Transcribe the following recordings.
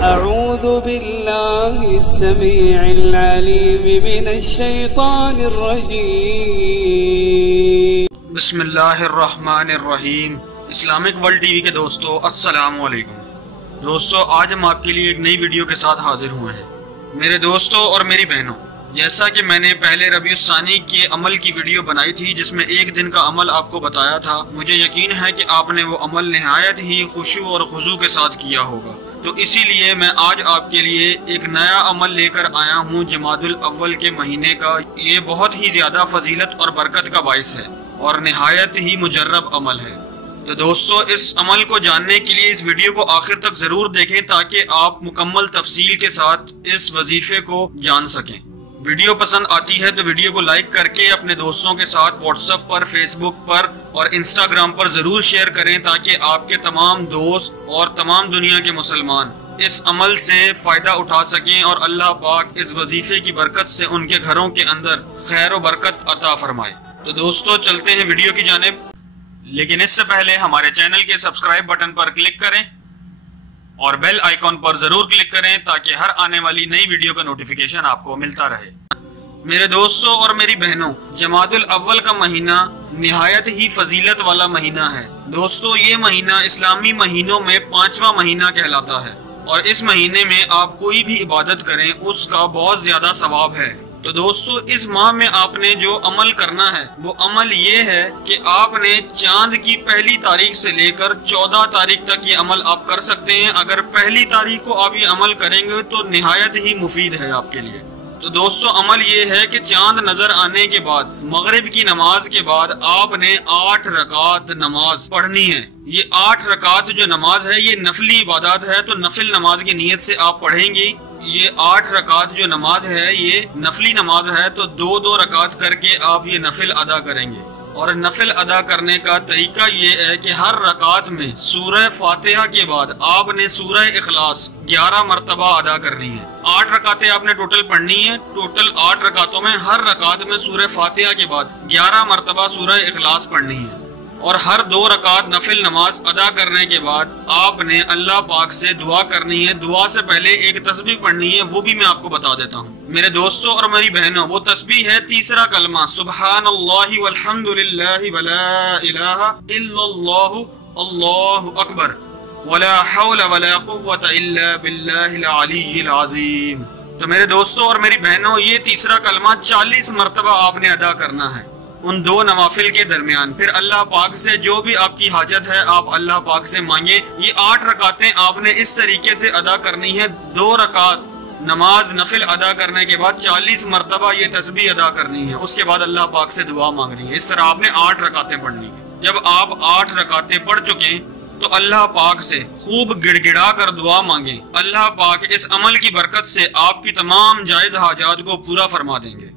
अऊज़ु बिल्लाहि अस्समीइल अलीम मिनश्शैतानिर्रजीम। बिस्मिल्लाहिर्रहमानिर्रहीम। Islamic world TV के दोस्तों, अस्सलामु अलैकुम। दोस्तों, आज हम आपके लिए एक नई वीडियो के साथ हाजिर हुए हैं। मेरे दोस्तों और मेरी बहनों, जैसा कि मैंने पहले रबीउल सानी के अमल की वीडियो बनाई थी जिसमें एक दिन का अमल आपको बताया था, मुझे यकीन है कि आपने वो अमल निहायत ही खुशू और खुजू के साथ किया होगा। तो इसीलिए मैं आज आपके लिए एक नया अमल लेकर आया हूँ जमादुल अव्वल के महीने का। ये बहुत ही ज्यादा फजीलत और बरकत का बाइस है और निहायत ही मुजर्रब अमल है। तो दोस्तों, इस अमल को जानने के लिए इस वीडियो को आखिर तक जरूर देखें ताकि आप मुकम्मल तफसील के साथ इस वजीफे को जान सकें। वीडियो पसंद आती है तो वीडियो को लाइक करके अपने दोस्तों के साथ व्हाट्सएप पर, फेसबुक पर और इंस्टाग्राम पर जरूर शेयर करें ताकि आपके तमाम दोस्त और तमाम दुनिया के मुसलमान इस अमल से फायदा उठा सकें और अल्लाह पाक इस वजीफे की बरकत से उनके घरों के अंदर खैर और बरकत अता फरमाए। तो दोस्तों, चलते हैं वीडियो की जानिब, लेकिन इससे पहले हमारे चैनल के सब्सक्राइब बटन पर क्लिक करें और बेल आइकॉन पर जरूर क्लिक करें ताकि हर आने वाली नई वीडियो का नोटिफिकेशन आपको मिलता रहे। मेरे दोस्तों और मेरी बहनों, जमादुल अव्वल का महीना निहायत ही फजीलत वाला महीना है। दोस्तों, ये महीना इस्लामी महीनों में 5वां महीना कहलाता है और इस महीने में आप कोई भी इबादत करें उसका बहुत ज्यादा सवाब है। तो दोस्तों, इस माह में आपने जो अमल करना है वो अमल ये है कि आपने चांद की पहली तारीख से लेकर 14 तारीख तक ये अमल आप कर सकते हैं। अगर पहली तारीख को आप ये अमल करेंगे तो निहायत ही मुफीद है आपके लिए। तो दोस्तों, अमल ये है कि चांद नजर आने के बाद मगरिब की नमाज के बाद आपने 8 रकात नमाज पढ़नी है। ये 8 रकात जो नमाज है ये नफली इबादत है, तो नफिल नमाज की नीयत से आप पढ़ेंगे। ये 8 रकात जो नमाज है ये नफली नमाज है, तो 2-2 रकात करके आप ये नफिल अदा करेंगे। और नफिल अदा करने का तरीका ये है कि हर रकात में सूरह फातिहा के बाद आपने सूरह इखलास 11 मरतबा अदा करनी है। 8 रकातें आपने टोटल पढ़नी है। टोटल 8 रकातों में हर रकात में सूरह फातिहा के बाद 11 मरतबा सूरह इखलास पढ़नी है। और हर 2 रकात नफिल नमाज अदा करने के बाद आपने अल्लाह पाक से दुआ करनी है। दुआ से पहले एक तस्बीह पढ़नी है, वो भी मैं आपको बता देता हूँ। मेरे दोस्तों और मेरी बहनों, वो तस्बीह है तीसरा कलमा, सुब्हानल्लाहि वल्हम्दुलिल्लाहि वला इलाहा इल्लल्लाहु अल्लाहु अकबर वला हौला वला कुव्वता इल्ला बिल्लाहिल अलिय्यिल अज़ीम। तो मेरे दोस्तों और मेरी बहनों, ये तीसरा कलमा 40 मरतबा आपने अदा करना है उन 2 नवाफिल के दरमियान। फिर अल्लाह पाक से जो भी आपकी हाजत है आप अल्लाह पाक से मांगे। ये 8 रकातें आपने इस तरीके से अदा करनी है। 2 रकात नमाज नफिल अदा करने के बाद 40 मरतबा ये तस्बीह अदा करनी है। उसके बाद अल्लाह पाक से दुआ मांगनी है। इस तरह आपने 8 रकातें पढ़नी है। जब आप 8 रकातें पढ़ चुके तो अल्लाह पाक से खूब गिड़गिड़ा कर दुआ मांगे। अल्लाह पाक इस अमल की बरकत से आपकी तमाम जायज हाजात को पूरा फरमा देंगे।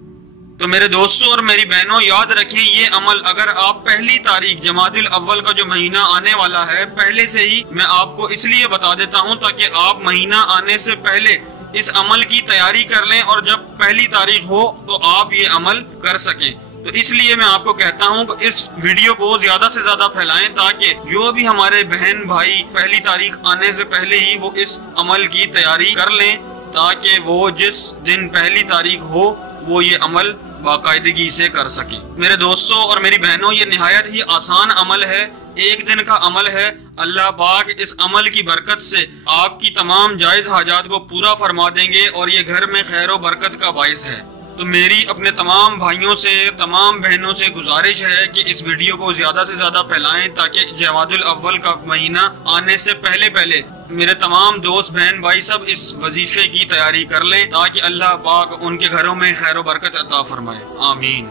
तो मेरे दोस्तों और मेरी बहनों, याद रखें ये अमल अगर आप पहली तारीख जमादुल अव्वल का जो महीना आने वाला है पहले से ही मैं आपको इसलिए बता देता हूँ ताकि आप महीना आने से पहले इस अमल की तैयारी कर लें और जब पहली तारीख हो तो आप ये अमल कर सकें। तो इसलिए मैं आपको कहता हूँ कि इस वीडियो को ज्यादा से ज्यादा फैलाएं ताकि जो भी हमारे बहन भाई पहली तारीख आने से पहले ही वो इस अमल की तैयारी कर लें ताकि वो जिस दिन पहली तारीख हो वो ये अमल बाकायदगी से कर सके। मेरे दोस्तों और मेरी बहनों, ये निहायत ही आसान अमल है, एक दिन का अमल है। अल्लाह पाक इस अमल की बरकत से आपकी तमाम जायज हाजात को पूरा फरमा देंगे और ये घर में खैर और बरकत का बाइस है। तो मेरी अपने तमाम भाइयों से, तमाम बहनों से गुजारिश है कि इस वीडियो को ज्यादा से ज्यादा फैलाएं ताकि जमादुल अव्वल का महीना आने से पहले पहले मेरे तमाम दोस्त बहन भाई सब इस वजीफे की तैयारी कर लें ताकि अल्लाह पाक उनके घरों में खैर और बरकत अता फरमाए। आमीन।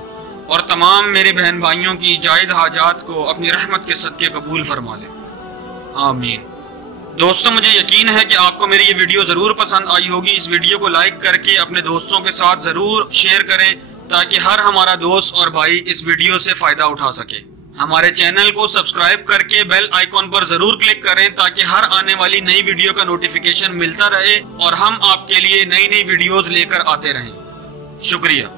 और तमाम मेरे बहन भाइयों की जायज हाजात को अपनी रहमत के सदके कबूल फरमा ले। आमीन। दोस्तों, मुझे यकीन है कि आपको मेरी ये वीडियो जरूर पसंद आई होगी। इस वीडियो को लाइक करके अपने दोस्तों के साथ जरूर शेयर करें ताकि हर हमारा दोस्त और भाई इस वीडियो से फायदा उठा सके। हमारे चैनल को सब्सक्राइब करके बेल आइकॉन पर जरूर क्लिक करें ताकि हर आने वाली नई वीडियो का नोटिफिकेशन मिलता रहे और हम आपके लिए नई नई वीडियोस लेकर आते रहें। शुक्रिया।